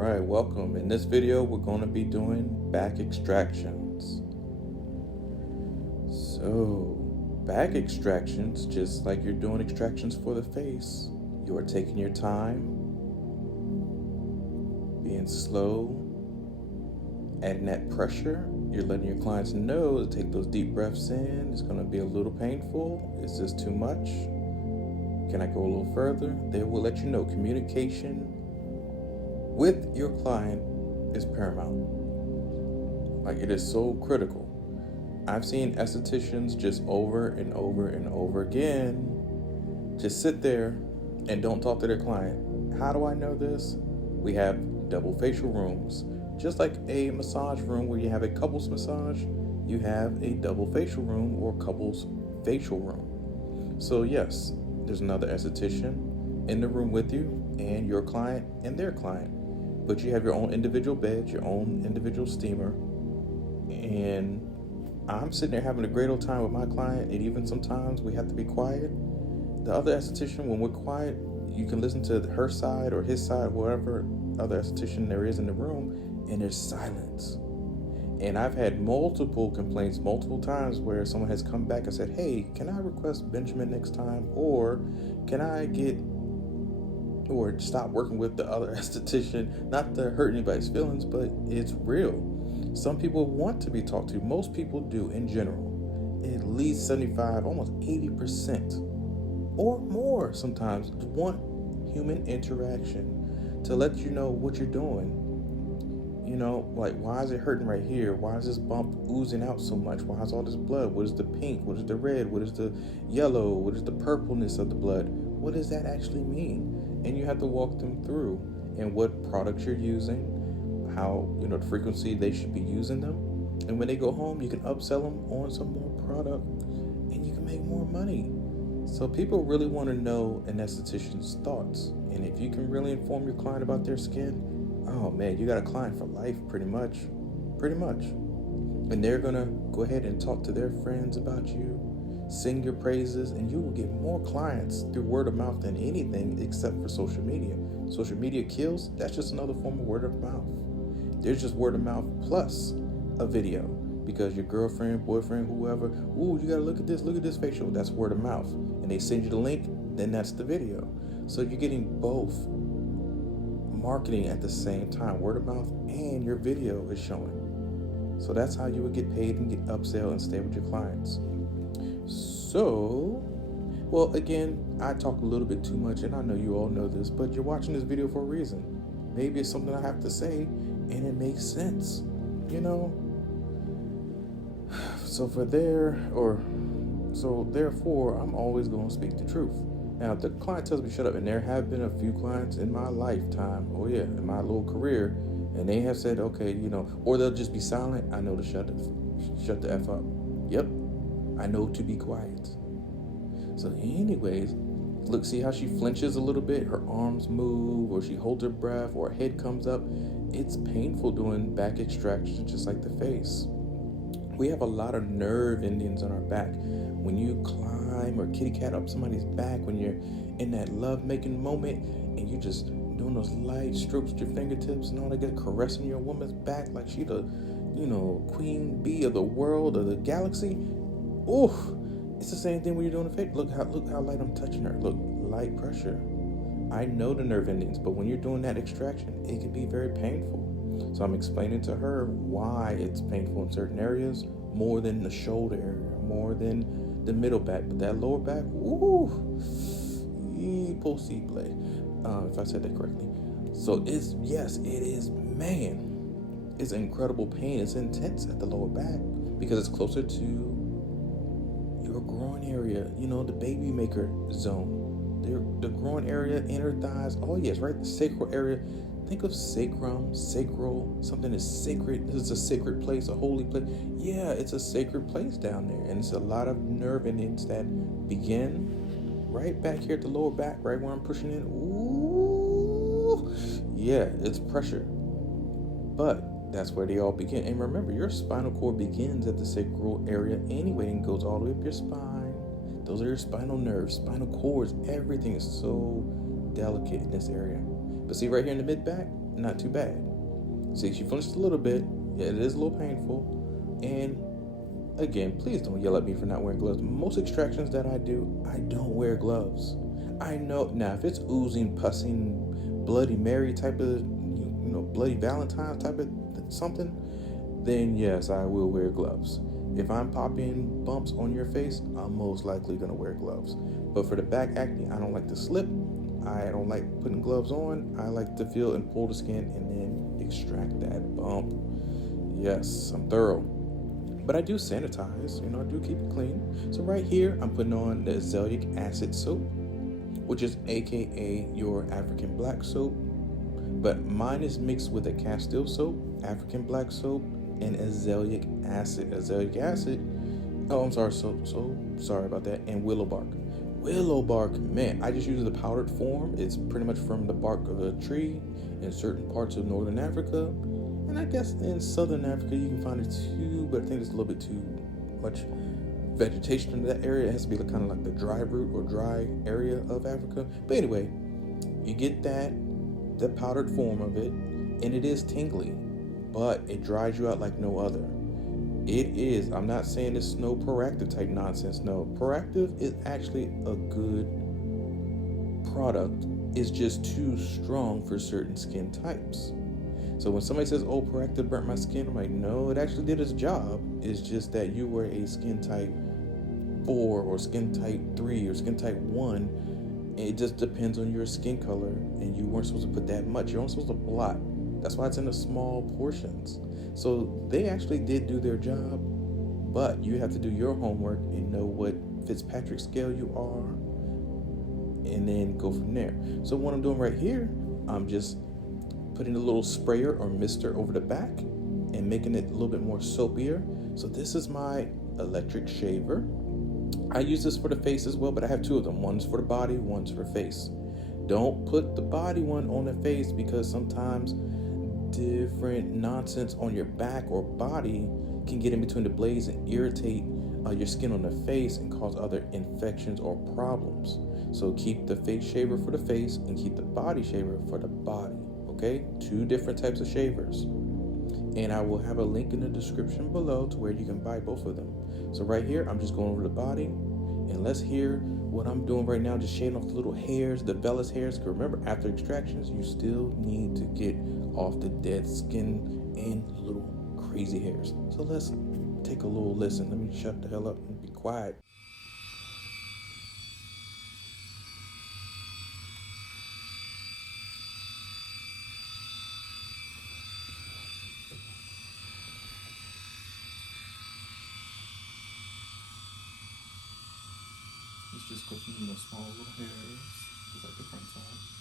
Alright, welcome. In this video, we're going to be doing back extractions. So, back extractions, just like you're doing extractions for the face, you are taking your time, being slow, adding that pressure. You're letting your clients know to take those deep breaths in. It's going to be a little painful. Is this too much? Can I go a little further? They will let you know. Communication with your client is paramount. Like, it is so critical. I've seen estheticians just over and over and over again just sit there and don't talk to their client. How do I know this? We have double facial rooms. Just like a massage room where you have a couples massage, you have a double facial room or couples facial room. So yes, there's another esthetician in the room with you and your client and their client. But you have your own individual bed, your own individual steamer. And I'm sitting there having a great old time with my client, and even sometimes we have to be quiet. The other esthetician, when we're quiet, you can listen to her side or his side, whatever other esthetician there is in the room, and there's silence. And I've had multiple complaints multiple times where someone has come back and said, hey, can I request Benjamin next time? Or can I or stop working with the other esthetician? Not to hurt anybody's feelings, but it's real. Some people want to be talked to. Most people do in general. At least 75, almost 80% or more sometimes want human interaction to let you know what you're doing. You know, like, why is it hurting right here? Why is this bump oozing out so much? Why is all this blood? What is the pink? What is the red? What is the yellow? What is the purpleness of the blood? What does that actually mean? And you have to walk them through and what products you're using, how, the frequency they should be using them. And when they go home, you can upsell them on some more product and you can make more money. So people really want to know an esthetician's thoughts. And if you can really inform your client about their skin, oh man, you got a client for life, pretty much. And they're going to go ahead and talk to their friends about you, sing your praises, and you will get more clients through word of mouth than anything except for social media. Social media kills. That's just another form of word of mouth. There's just word of mouth plus a video, because your girlfriend, boyfriend, whoever, ooh, you gotta look at this facial. That's word of mouth. And they send you the link, then that's the video. So you're getting both marketing at the same time. Word of mouth and your video is showing. So that's how you would get paid and get upsell and stay with your clients. So, well, again, I talk a little bit too much, and I know you all know this, but you're watching this video for a reason. Maybe it's something I have to say, and it makes sense, So therefore, I'm always going to speak the truth. Now, if the client tells me shut up, and there have been a few clients in my lifetime, in my little career, and they have said, okay, or they'll just be silent, I know to shut the F up. Yep. I know to be quiet. So anyways, look, see how she flinches a little bit? Her arms move, or she holds her breath, or her head comes up. It's painful doing back extractions, just like the face. We have a lot of nerve endings on our back. When you climb or kitty cat up somebody's back, when you're in that love-making moment, and you're just doing those light strokes with your fingertips and all that, caressing your woman's back like she the, queen bee of the world, of the galaxy. Oof, it's the same thing when you're doing a face. Look how light I'm touching her. Look, light pressure. I know the nerve endings, but when you're doing that extraction, it can be very painful. So I'm explaining to her why it's painful in certain areas, more than the shoulder area, more than the middle back, but that lower back, ooh, pussy play, if I said that correctly. So it is, man, it's incredible pain. It's intense at the lower back because it's closer to your groin area, the baby maker zone, the groin area, inner thighs. Oh yes, right, the sacral area. Think of sacrum, sacral, something is sacred. This is a sacred place, a holy place. Yeah, it's a sacred place down there, and it's a lot of nerve endings that begin right back here at the lower back, right where I'm pushing in. Ooh, yeah, it's pressure, but that's where they all begin. And remember, your spinal cord begins at the sacral area anyway and goes all the way up your spine. Those are your spinal nerves, spinal cords. Everything is so delicate in this area. But see right here in the mid back, not too bad. See, she flinched a little bit. Yeah, it is a little painful. And again, please don't yell at me for not wearing gloves. Most extractions that I do, I don't wear gloves. I know now if it's oozing, pussing, Bloody Mary type of, Bloody Valentine type of something, then yes, I will wear gloves. If I'm popping bumps on your face, I'm most likely gonna wear gloves. But for the back acne, I don't like to slip. I don't like putting gloves on. I like to feel and pull the skin and then extract that bump. Yes, I'm thorough. But I do sanitize, I do keep it clean. So right here, I'm putting on the azelaic acid soap, which is AKA your African black soap. But mine is mixed with a Castile soap, African black soap, and azelaic acid. Azelaic acid, oh, I'm sorry, so sorry about that, and willow bark. Willow bark, man, I just use the powdered form. It's pretty much from the bark of a tree in certain parts of northern Africa. And I guess in southern Africa you can find it too, but I think it's a little bit too much vegetation in that area. It has to be kind of like the dry root or dry area of Africa. But anyway, you get the powdered form of it, and it is tingly, but it dries you out like no other. It is, I'm not saying it's no Proactive type nonsense. No, Proactive is actually a good product. It's just too strong for certain skin types. So when somebody says, oh, Proactive burnt my skin, I'm like, no, it actually did its job. It's just that you were a skin type 4 or skin type 3 or skin type 1. It just depends on your skin color, and you weren't supposed to put that much. You're only supposed to blot. That's why it's in the small portions. So they actually did do their job, but you have to do your homework and know what Fitzpatrick scale you are, and then go from there. So what I'm doing right here, I'm just putting a little sprayer or mister over the back and making it a little bit more soapier. So this is my electric shaver. I use this for the face as well, but I have two of them. One's for the body, one's for face. Don't put the body one on the face, because sometimes different nonsense on your back or body can get in between the blades and irritate your skin on the face and cause other infections or problems. So keep the face shaver for the face and keep the body shaver for the body. Okay, 2 different types of shavers, and I will have a link in the description below to where you can buy both of them. So right here, I'm just going over the body, and let's hear what I'm doing right now, just shaving off the little hairs, the vellus hairs. Because remember, after extractions, you still need to get off the dead skin and little crazy hairs. So let's take a little listen. Let me shut the hell up and be quiet. Let's just go through the small little hairs, just like the front side.